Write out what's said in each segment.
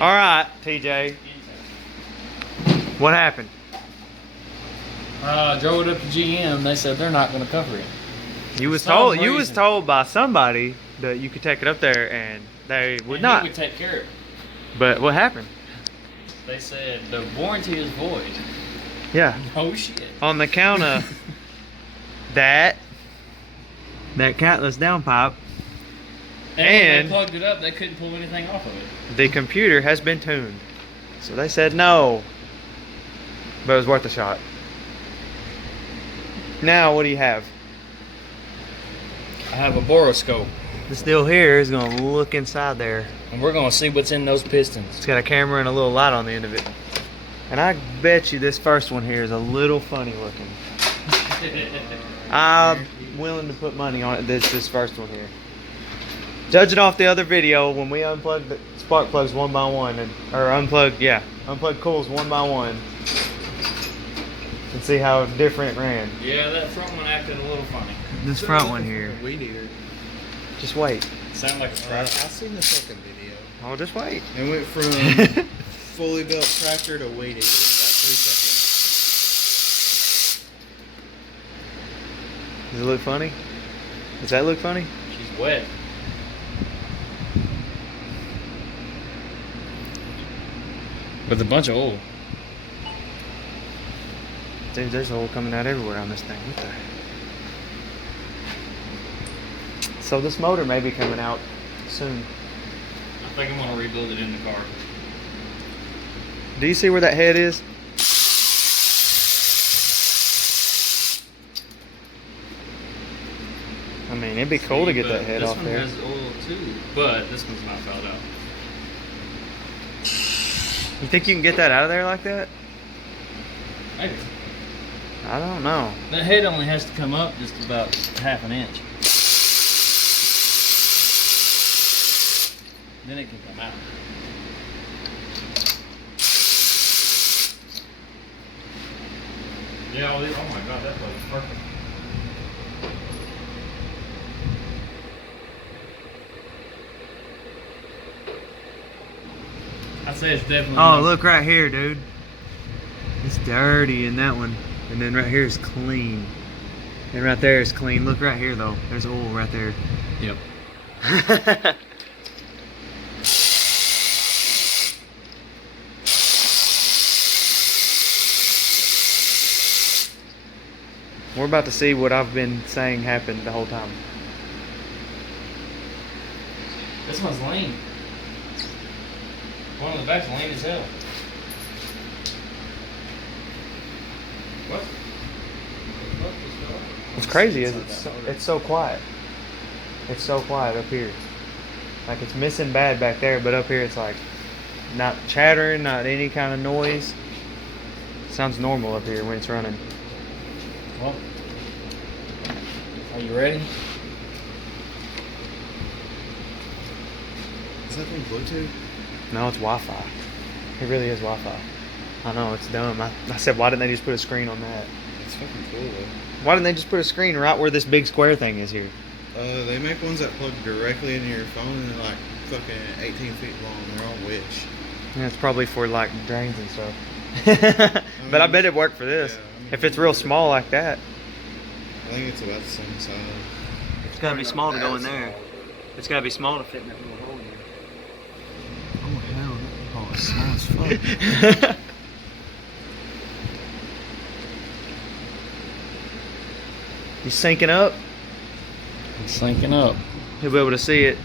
All right, TJ. What happened? Drove it up to GM. They said they're not going to cover it. You was told by somebody that you could take it up there, and they would not. He would take care of it. But what happened? They said the warranty is void. Yeah. Oh shit. On the count of that catless downpipe, and when they plugged it up, they couldn't pull anything off of it. The computer has been tuned. So they said no. But it was worth a shot. Now, what do you have? I have a boroscope. This deal here is going to look inside there. And we're going to see what's in those pistons. It's got a camera and a little light on the end of it. And I bet you this first one here is a little funny looking. I'm willing to put money on it, this first one here. Judging off the other video, when we unplugged the spark plugs one by one, unplugged coils one by one, and see how different it ran. Yeah, that front one acted a little funny. This front one here. Weed eater. Just wait. Sound like a tractor. I've seen the second video. Oh, just wait. It went from fully built tractor to weed eater in about 3 seconds. Does it look funny? Does that look funny? She's wet. With a bunch of oil. Dude, there's oil coming out everywhere on this thing. What the heck? So this motor may be coming out soon. I think I'm gonna rebuild it in the car. Do you see where that head is? I mean, it'd be cool to get that head off there. This one has oil too, but this one's not fouled out. You think you can get that out of there like that? Maybe. I don't know. That head only has to come up just about ½ an inch. Then it can come out. Yeah, oh my god, that was perfect. I'd say it's definitely. Oh, look right here, dude. It's dirty in that one. And then right here is clean. And right there is clean. Look right here, though. There's oil right there. Yep. We're about to see what I've been saying happened the whole time. This one's lean. One on the back's lean as hell. What? What's crazy is it's so quiet. It's so quiet up here. Like it's missing bad back there, but up here it's like not chattering, not any kind of noise. Sounds normal up here when it's running. Well, are you ready? Is that thing Bluetooth? No, it's Wi-Fi. It really is Wi-Fi. I know, it's dumb. I said, why didn't they just put a screen on that? It's fucking cool though. Why didn't they just put a screen right where this big square thing is here? They make ones that plug directly into your phone and they're like fucking 18 feet long. They're all Wish. Yeah, it's probably for like drains and stuff. But I bet it worked for this. Yeah, I mean, If it's real small like that. I think it's about the same size. It's gotta be small to go in there. It's gotta be small to fit in that little hole here. Oh hell, that hole is small as fuck. You syncing up? It's syncing up. You'll be able to see it.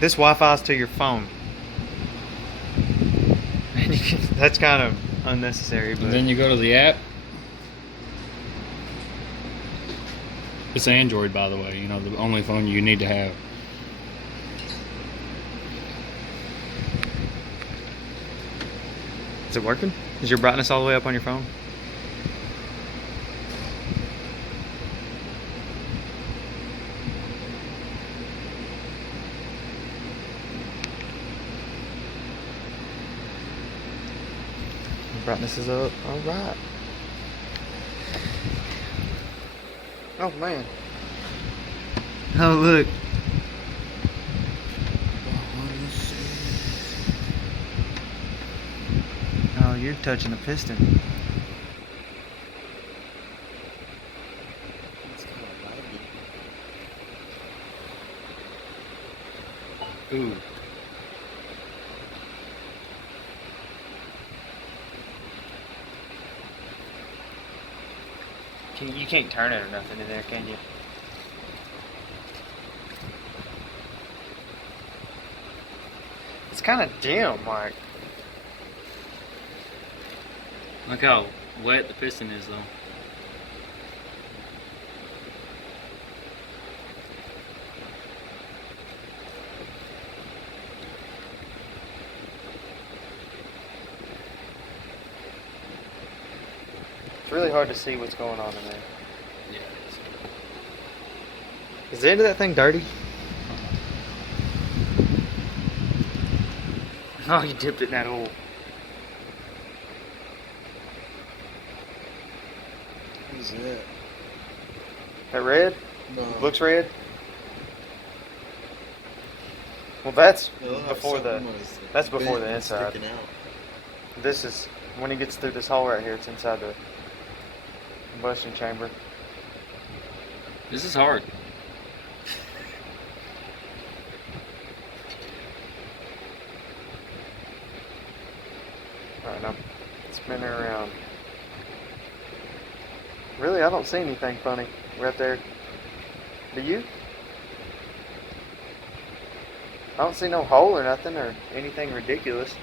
This Wi-Fi's to your phone. That's kind of unnecessary, but And then you go to the app. It's Android, by the way. You know, the only phone you need to have. is it working? Is your brightness all the way up on your phone? Brightness is up. All right. Oh man. Oh look. Oh, you're touching the piston. It's kind of laggy. Ooh. You can't turn it or nothing in there, can you? It's kind of dim, like. Look how wet the piston is, though. It's really hard to see what's going on in there. Yeah. Is the end of that thing dirty? Oh, you dipped it in that hole. What is that? That red? No. Looks red? Well, that's It looked like before the. something was That's before bent the and inside. sticking out. This is when he gets through this hole right here. It's inside the combustion chamber. This is hard. Alright, now spinning around. Really, I don't see anything funny right there. Do you? I don't see no hole or nothing or anything ridiculous.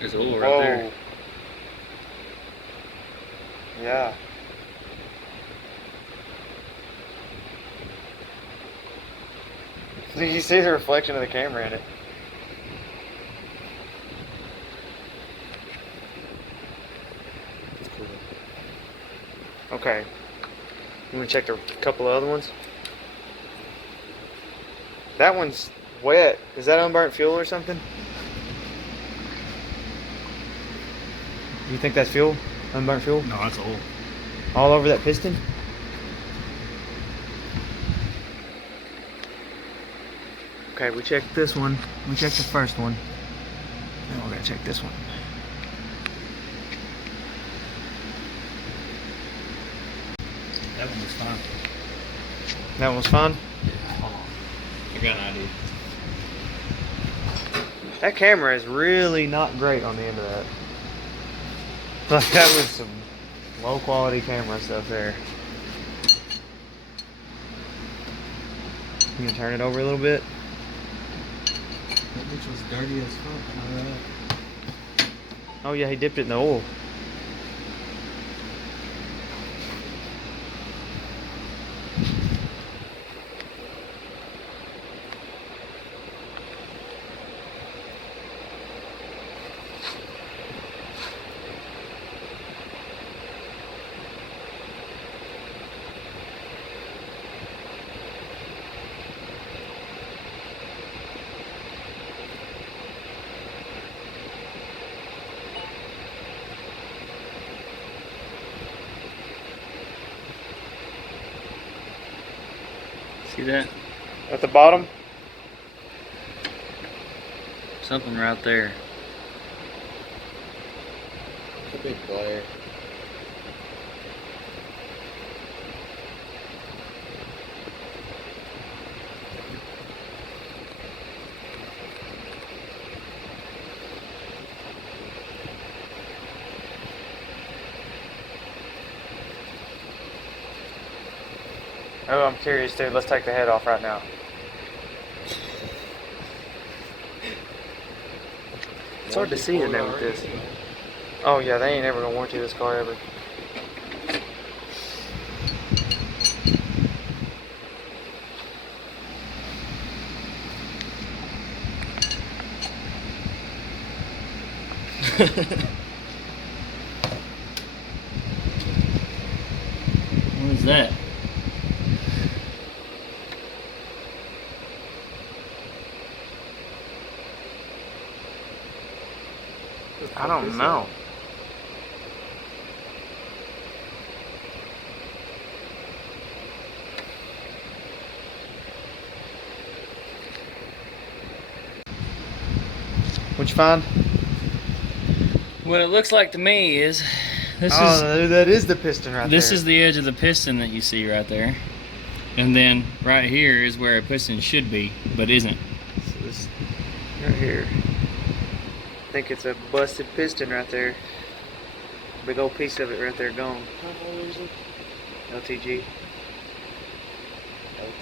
There's a hole right there. Yeah. Do you see the reflection of the camera in it? It's cool. Okay. You want to check a couple of other ones? That one's wet. Is that unburnt fuel or something? You think that's fuel? Unburnt fuel? No, that's old. All over that piston? Okay, we checked this one. We checked the first one. Now we're gonna check this one. That one was fine. That one was fine? Hold on. I got an idea. That camera is really not great on the end of that. Like, that was some low quality camera stuff there. You gonna turn it over a little bit? That bitch was dirty as fuck. Alright. Oh yeah, he dipped it in the oil. See that? At the bottom? Something right there. It's a big glare. Oh, I'm curious, dude. Let's take the head off right now. It's hard to see in there with this. Oh yeah, they ain't ever gonna warranty this car ever. What is that? I don't know. What'd you find? What it looks like to me is this that is the piston right there. This is the edge of the piston that you see right there. And then right here is where a piston should be, but isn't. So this right here. I think it's a busted piston right there. Big old piece of it right there gone. How old is it? LTG.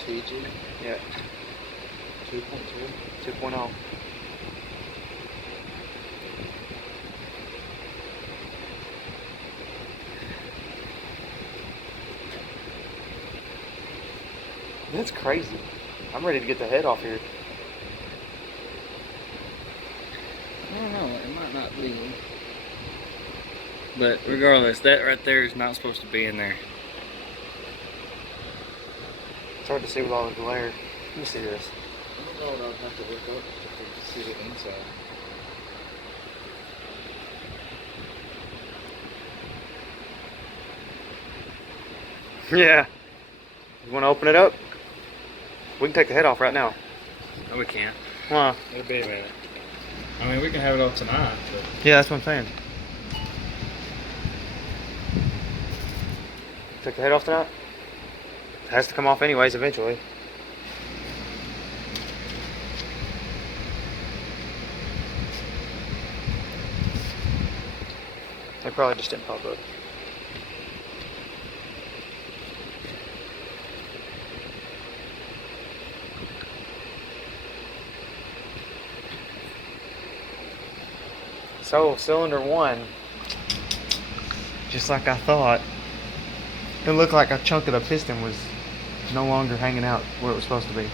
LTG Yeah. 2.2. 2.0. That's crazy. I'm ready to get the head off here. I don't know, it might not be. But regardless, that right there is not supposed to be in there. It's hard to see with all the glare. Let me see this. I don't know what I'd have to look up to see the inside. Yeah. You want to open it up? We can take the head off right now. No, we can't. Why? It'll be a minute. I mean, we can have it off tonight, but... Yeah, that's what I'm saying. Take the head off tonight? It has to come off anyways eventually. They probably just didn't pop up. So, cylinder 1, just like I thought, it looked like a chunk of the piston was no longer hanging out where it was supposed to be.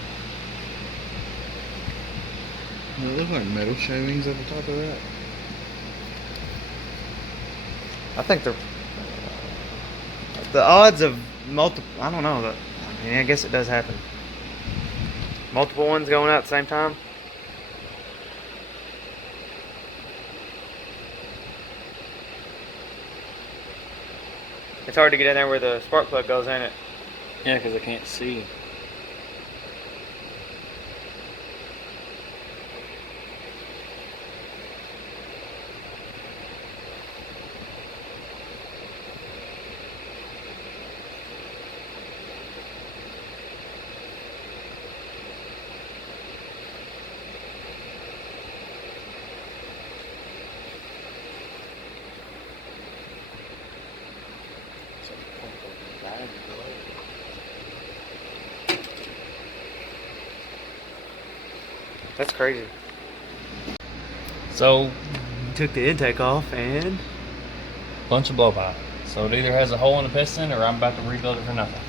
It look like metal shavings at the top of that. I think the odds of multiple, I don't know, I mean, I guess it does happen. Multiple ones going out at the same time. It's hard to get in there where the spark plug goes, ain't it? Yeah, because I can't see. That's crazy. So, took the intake off and... Bunch of blowpipe. So it either has a hole in the piston or I'm about to rebuild it for nothing.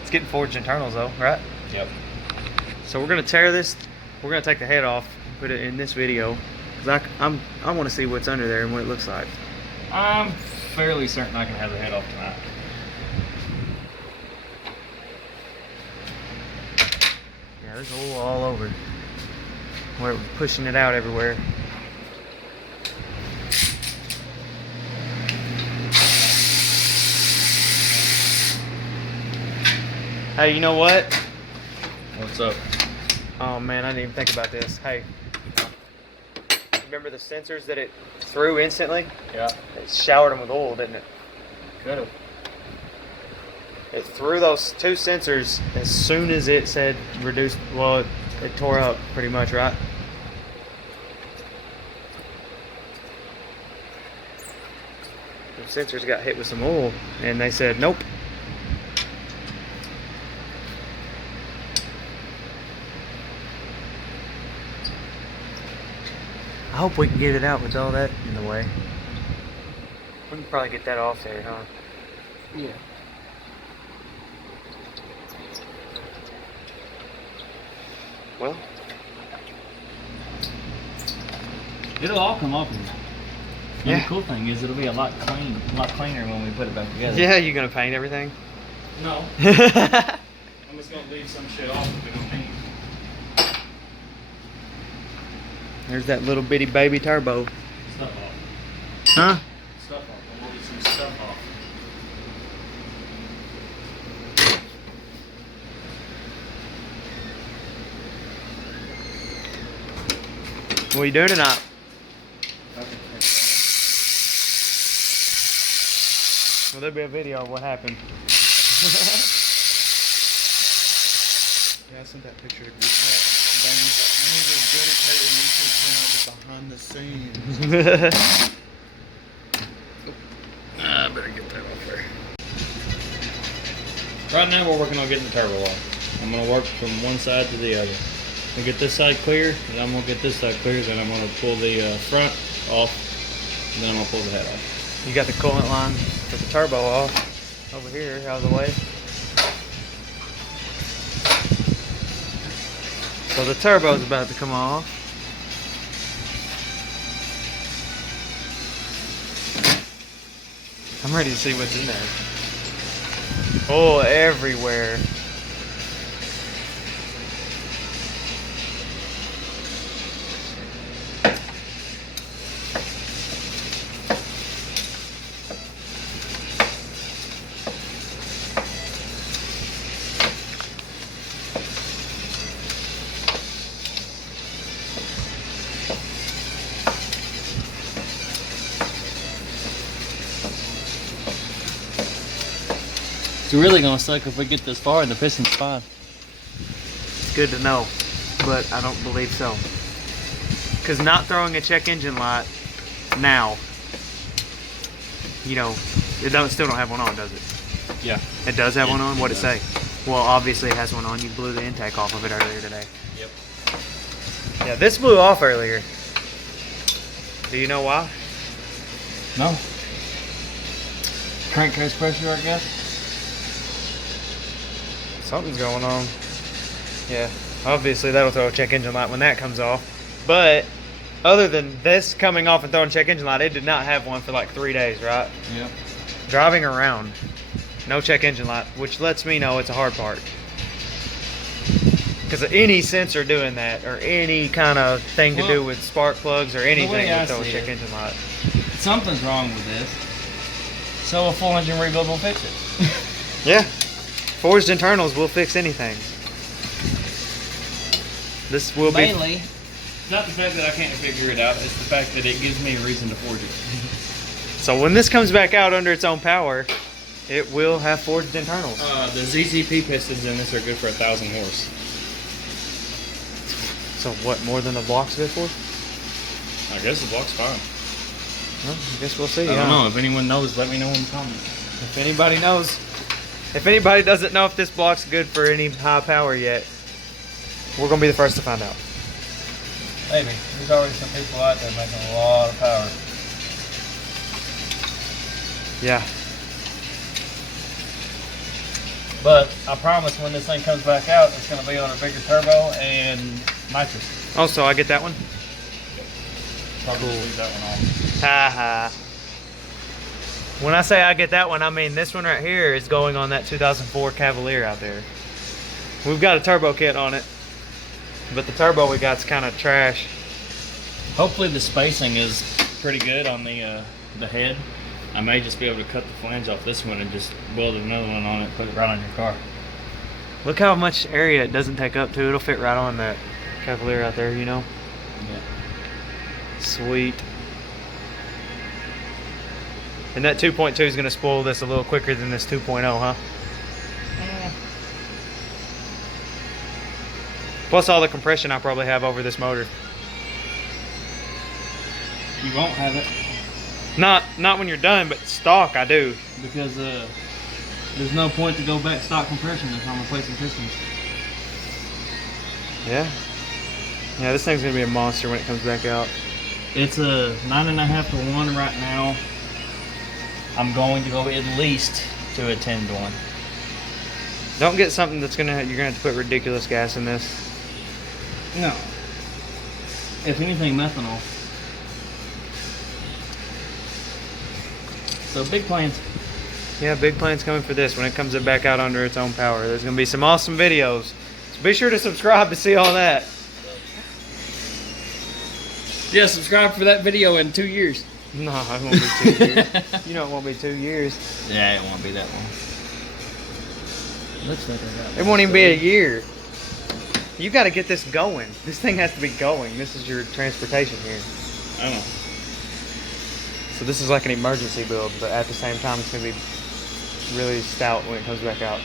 It's getting forged internals though, right? Yep. So we're gonna tear this, we're gonna take the head off and put it in this video. Cause I want to see what's under there and what it looks like. I'm fairly certain I can have the head off tonight. Yeah, there's oil all over. We're pushing it out everywhere. Hey, you know what? What's up? Oh man, I didn't even think about this. Hey, remember the sensors that it threw instantly? Yeah. It showered them with oil, didn't it? Good. It threw those two sensors as soon as it said reduced. Well, it tore up pretty much, right? The sensors got hit with some oil, and they said nope. I hope we can get it out with all that in the way. We can probably get that off there, huh? Yeah. Well, It'll all come off. And Yeah. the cool thing is it'll be a lot cleaner when we put it back together. yeah, you gonna paint everything? No. I'm just gonna leave some shit off if we don't paint. There's that little bitty baby turbo. Stuff off. Huh? Stuff off. I'm gonna leave some stuff off. What are you doing tonight? Well, there'll be a video of what happened. Yeah, I sent that picture to group chat. Daniel's like, I need a dedicated YouTube channel to behind the scenes. I better get that off there. Right now we're working on getting the turbo off. I'm going to work from one side to the other. I get this side clear, and I'm going to get this side clear, then I'm going to pull the front off, and then I'm going to pull the head off. You got the coolant line for the turbo off over here, out of the way. So the turbo's about to come off. I'm ready to see what's in there. Oh, everywhere. It's really gonna suck if we get this far and the piston's fine. It's good to know, but I don't believe so. Because not throwing a check engine light now, you know, still don't have one on, does it? Yeah. It does have one on? What'd it does. say? Well, obviously it has one on. You blew the intake off of it earlier today. Yep. Yeah, this blew off earlier. Do you know why? No. Crankcase pressure, I guess. Something's going on. Yeah, obviously that'll throw a check engine light when that comes off. But other than this coming off and throwing check engine light, it did not have one for like 3 days, right? Yep. Driving around, no check engine light, which lets me know it's a hard part. Because any sensor doing that, or any kind of thing to do with spark plugs or anything I will throw a see check it. engine light. Something's wrong with this. So a full engine rebuild will fix it. Yeah, forged internals will fix anything. This will be. Mainly, it's not the fact that I can't figure it out, it's the fact that it gives me a reason to forge it. So when this comes back out under its own power, it will have forged internals. The ZZP pistons in this are good for 1,000 horse. So what, more than the block's good for? I guess the block's fine. Well, I guess we'll see. I don't know. If anyone knows, let me know in the comments. If anybody knows, if anybody doesn't know if this block's good for any high power yet, we're gonna be the first to find out. Maybe. There's already some people out there making a lot of power. Yeah. But I promise when this thing comes back out, it's going to be on a bigger turbo and nitrous. Oh, so I get that one? Probably Cool. leave that one off. Ha ha. When I say I get that one, I mean this one right here is going on that 2004 Cavalier out there. We've got a turbo kit on it, but the turbo we got's kind of trash. Hopefully the spacing is pretty good on the head. I may just be able to cut the flange off this one and just weld another one on it and put it right on your car. Look how much area it doesn't take up too. It'll fit right on that Cavalier out there, you know? Yeah. Sweet. And that 2.2 is going to spoil this a little quicker than this 2.0, huh? Plus all the compression I probably have over this motor. You won't have it Not when you're done, but stock I do. because there's no point to go back stock compression if I'm replacing pistons. Yeah. Yeah, this thing's going to be a monster when it comes back out. It's a 9.5 to 1 right now. I'm going to go at least to a 10 to 1. Don't get something that's you're going to have to put ridiculous gas in this. No. If anything, methanol. So big plans. Yeah, big plans coming for this when it comes back out under its own power. There's going to be some awesome videos. So be sure to subscribe to see all that. Yeah, subscribe for that video in 2 years. No, it won't be 2 years. You know it won't be 2 years. Yeah, it won't be that long. Looks like I got It won't even be a year. You got to get this going. This thing has to be going. This is your transportation here. I don't know. So this is like an emergency build, but at the same time, it's gonna be really stout when it comes back out.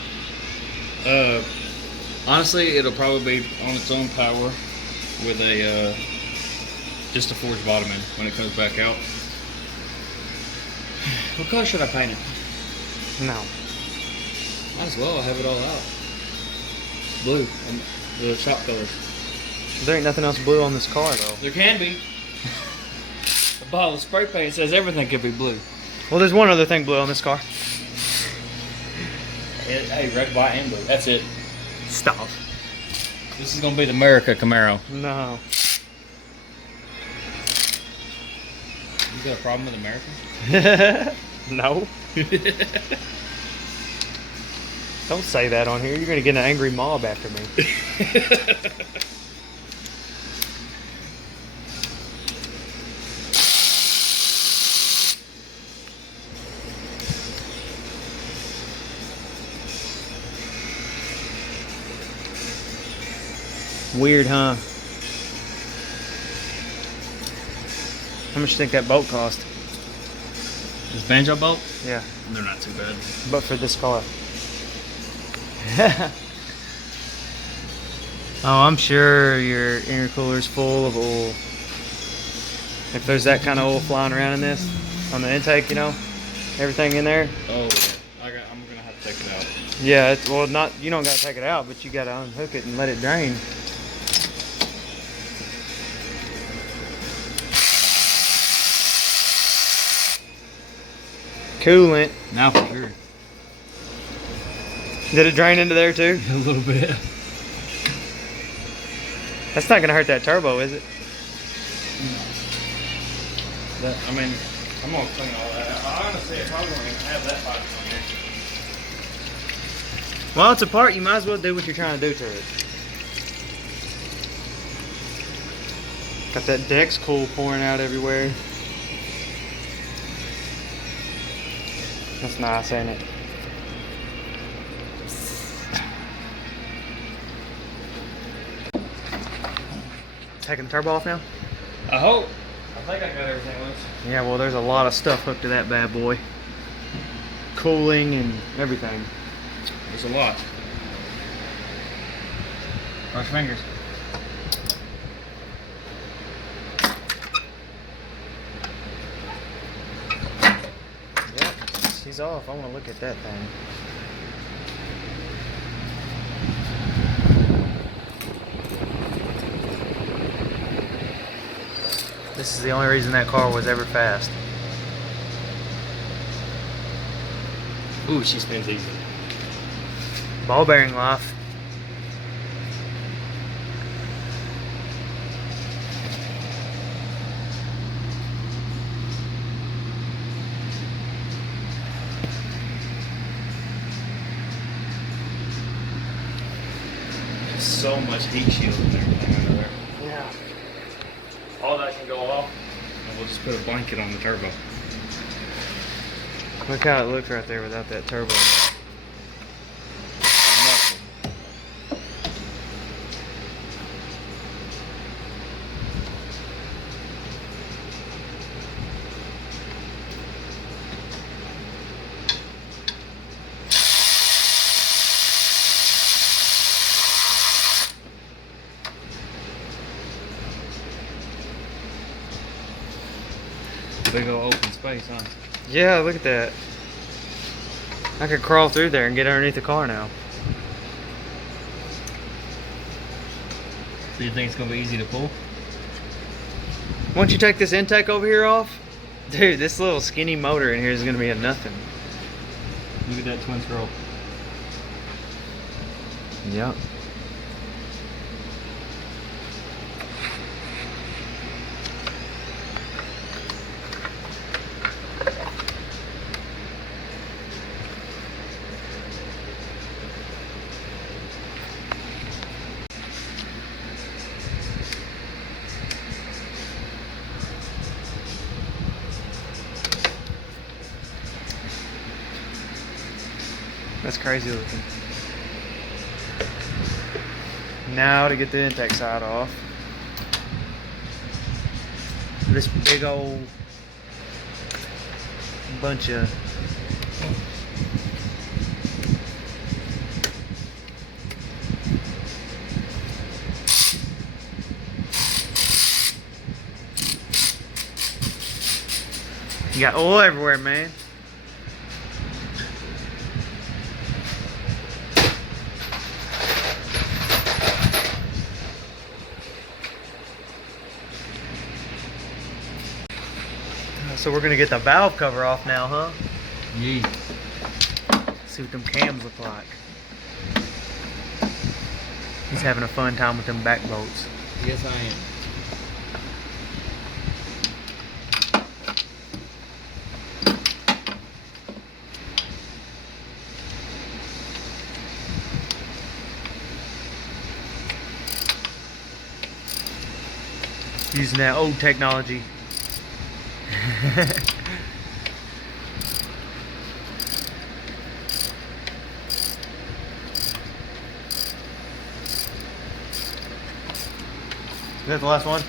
Honestly, it'll probably be on its own power with a just a forged bottom end when it comes back out. What color should I paint it? No. Might as well. I have it all out. Blue. The shop colors. There ain't nothing else blue on this car though. There can be. A bottle of spray paint says everything could be blue. Well, there's one other thing blue on this car. Hey, red, white, and blue. That's it. Stop. This is gonna be the America Camaro. No. You got a problem with America? No. Don't say that on here. You're gonna get an angry mob after me. Weird, huh? How much do you think that bolt cost? This banjo bolt? Yeah. They're not too bad. But for this car. Oh, I'm sure your intercooler's full of oil. If there's that kind of oil flying around in this, on the intake, you know, everything in there. Oh, yeah. I'm gonna have to take it out. Yeah, it's, well, not, you don't gotta take it out, but you gotta unhook it and let it drain. Coolant. Now for sure. Did it drain into there too? A little bit. That's not gonna hurt that turbo, is it? I mean, I'm gonna clean all that out. Honestly, I probably don't even have that pipe on there. Well, it's a part. You might as well do what you're trying to do to it. Got that Dex cool pouring out everywhere. That's nice, ain't it? Taking the turbo off now? I hope. I think I got everything loose. Yeah, well, there's a lot of stuff hooked to that bad boy. Cooling and everything. There's a lot. Cross your fingers. Yep, he's off. I want to look at that thing. This is the only reason that car was ever fast. Ooh, she spins easy. Ball bearing life. There's so much heat shield and everything under there. Yeah. All that can go off, and we'll just put a blanket on the turbo. Look how it looks right there without that turbo. Big old open space, huh? Yeah, look at that. I could crawl through there and get underneath the car now. So you think it's gonna be easy to pull? Once you take this intake over here off, dude, this little skinny motor in here is gonna be a nothing. Look at that twin scroll. Yep. That's crazy looking. Now to get the intake side off. This big old bunch of you got oil everywhere, man. So we're gonna get the valve cover off now, huh? Yeah. See what them cams look like. He's having a fun time with them back bolts. Yes, I am. Using that old technology. Is that the last one?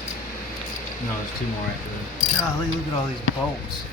No, there's 2 more after that. Golly, look at all these bolts.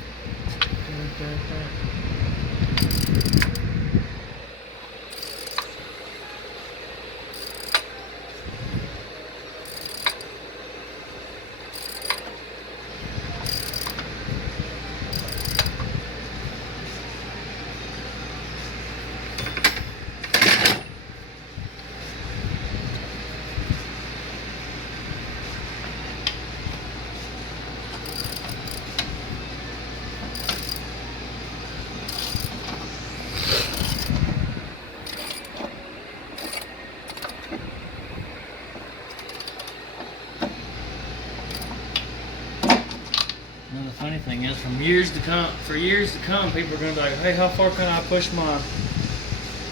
And the funny thing is, for years to come, people are gonna be like, "Hey, how far can I push my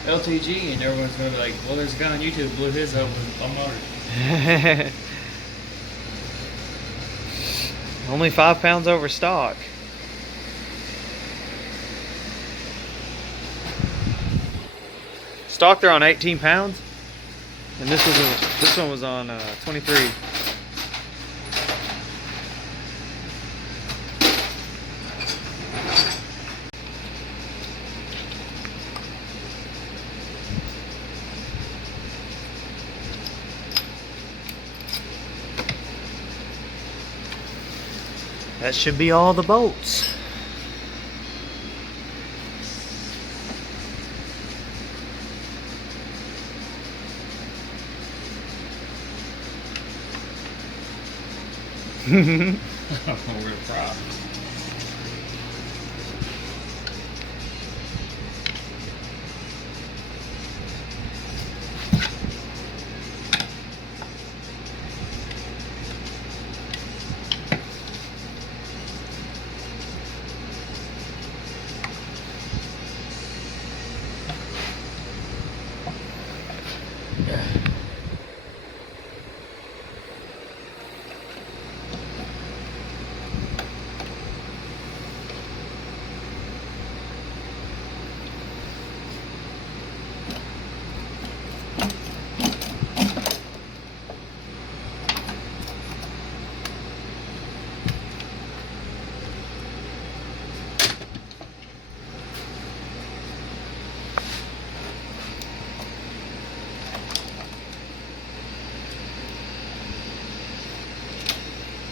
LTG?" And everyone's gonna be like, "Well, there's a guy on YouTube who blew his up with a motor." Only 5 pounds over stock. Stock they're on 18 pounds, and this one was on 23. That should be all the bolts. Real proud.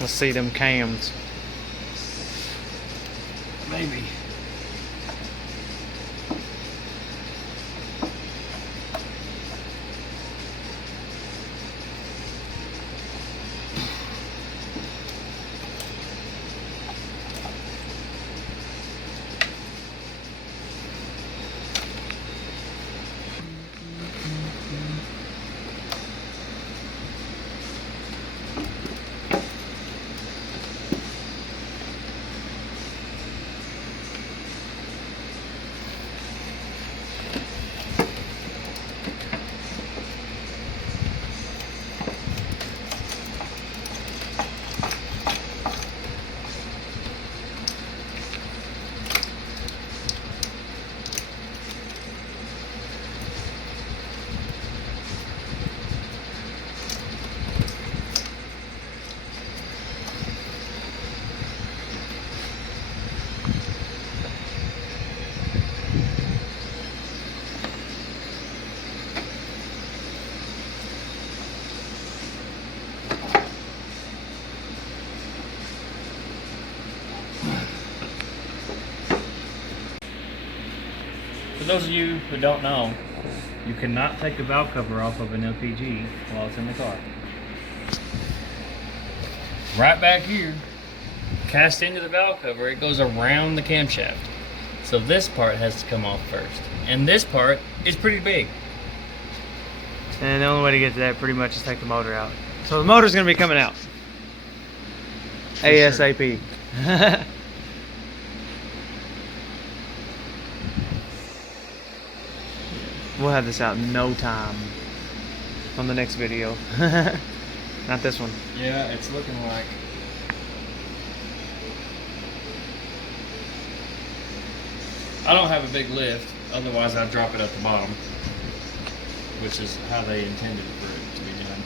Let's see them cams. Maybe. For those of you who don't know, you cannot take the valve cover off of an LPG while it's in the car. Right back here, cast into the valve cover, it goes around the camshaft. So this part has to come off first. And this part is pretty big. And the only way to get to that pretty much is take the motor out. So the motor's gonna be coming out. ASAP. We'll have this out in no time on the next video. Not this one. Yeah, it's looking like. I don't have a big lift, otherwise I'd drop it at the bottom, which is how they intended for it to be done.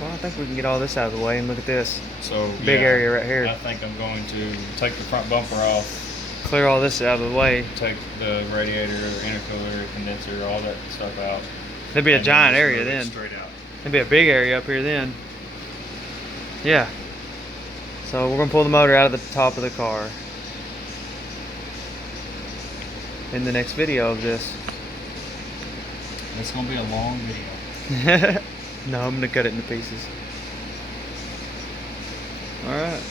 Well, I think we can get all this out of the way and look at this. So Big yeah, area right here. I think I'm going to take the front bumper off, Clear all this out of the way. take the radiator, intercooler, condenser, all that stuff out. There'd be a and giant just area move it then. Straight out. There'd be a big area up here then. Yeah. So we're gonna pull the motor out of the top of the car in the next video of this. It's gonna be a long video. No, I'm gonna cut it into pieces. Alright.